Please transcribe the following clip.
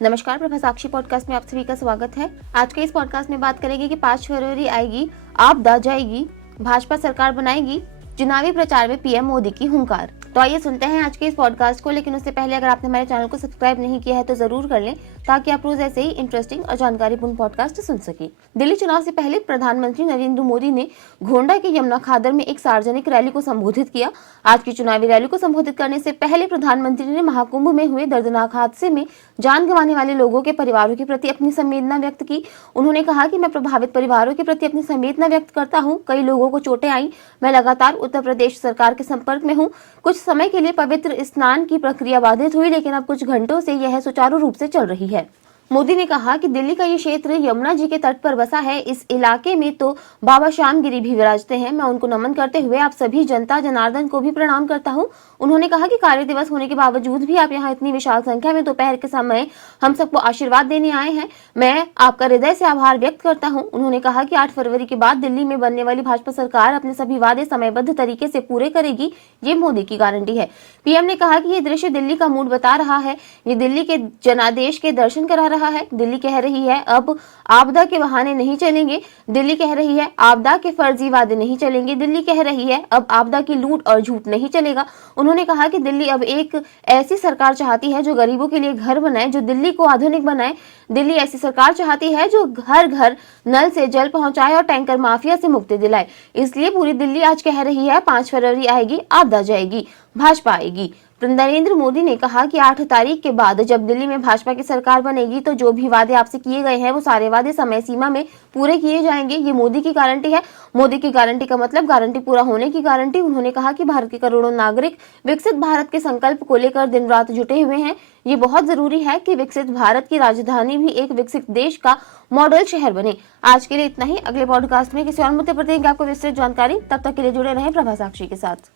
नमस्कार, प्रभा साक्षी पॉडकास्ट में आप सभी का स्वागत है। आज के इस पॉडकास्ट में बात करेंगे कि 5 फरवरी आएगी, आपदा जाएगी, भाजपा सरकार बनाएगी, चुनावी प्रचार में पीएम मोदी की हुंकार। तो आइए सुनते हैं आज के इस पॉडकास्ट को। लेकिन उससे पहले अगर आपने हमारे चैनल को सब्सक्राइब नहीं किया है तो जरूर कर लें, ताकि आप रोज ऐसे ही इंटरेस्टिंग और जानकारीपूर्ण पॉडकास्ट सुन सकें। दिल्ली चुनाव से पहले प्रधानमंत्री नरेंद्र मोदी ने गोंडा के यमुना खादर में एक सार्वजनिक रैली को संबोधित किया। आज की चुनावी रैली को संबोधित करने से पहले प्रधानमंत्री ने महाकुंभ में हुए दर्दनाक हादसे में जान गंवाने वाले लोगों के परिवारों के प्रति अपनी संवेदना व्यक्त की। उन्होंने कहा कि मैं प्रभावित परिवारों के प्रति अपनी संवेदना व्यक्त करता हूं। कई लोगों को चोटें आई। मैं लगातार उत्तर प्रदेश सरकार के संपर्क में हूं। कुछ समय के लिए पवित्र स्नान की प्रक्रिया बाधित हुई, लेकिन अब कुछ घंटों से यह सुचारू रूप से चल रही है। मोदी ने कहा कि दिल्ली का ये क्षेत्र यमुना जी के तट पर बसा है। इस इलाके में तो बाबा श्यामगिरी भी विराजते हैं। मैं उनको नमन करते हुए आप सभी जनता जनार्दन को भी प्रणाम करता हूं। उन्होंने कहा कि कार्य दिवस होने के बावजूद भी आप यहाँ इतनी विशाल संख्या में दोपहर के समय हम सबको आशीर्वाद देने आए हैं। मैं आपका हृदय से आभार व्यक्त करता हूँ। उन्होंने कहा कि 8 फरवरी के बाद दिल्ली में बनने वाली भाजपा सरकार अपने सभी वादे समयबद्ध तरीके से पूरे करेगी, ये मोदी की गारंटी है। पीएम ने कहा कि ये दृश्य दिल्ली का मूड बता रहा है। ये दिल्ली के जनादेश के दर्शन करा रहा है। दिल्ली कह रही है अब आपदा के बहाने नहीं चलेंगे। दिल्ली कह रही है आपदा के फर्जी वादे नहीं चलेंगे। दिल्ली कह रही है अब आपदा की लूट और झूठ नहीं चलेगा। उन्होंने कहा कि दिल्ली अब एक ऐसी सरकार चाहती है जो गरीबों के लिए घर बनाए, जो दिल्ली को आधुनिक बनाए। दिल्ली ऐसी सरकार चाहती है जो घर घर नल से जल पहुंचाए और टैंकर माफिया से मुक्ति दिलाए। इसलिए पूरी दिल्ली आज कह रही है 5 फरवरी आएगी, आपदा जाएगी, भाजपा आएगी। नरेंद्र मोदी ने कहा कि 8 तारीख के बाद जब दिल्ली में भाजपा की सरकार बनेगी तो जो भी वादे आपसे किए गए हैं वो सारे वादे समय सीमा में पूरे किए जाएंगे। ये मोदी की गारंटी है। मोदी की गारंटी का मतलब गारंटी पूरा होने की गारंटी। उन्होंने कहा कि भारत के करोड़ों नागरिक विकसित भारत के संकल्प को लेकर दिन रात जुटे हुए हैं। ये बहुत जरूरी है कि विकसित भारत की राजधानी भी एक विकसित देश का मॉडल शहर बने। आज के लिए इतना ही। अगले पॉडकास्ट में किसी और मुद्दे पर देंगे आपको विस्तृत जानकारी। तब तक के लिए जुड़े रहें प्रभा साक्षी के साथ।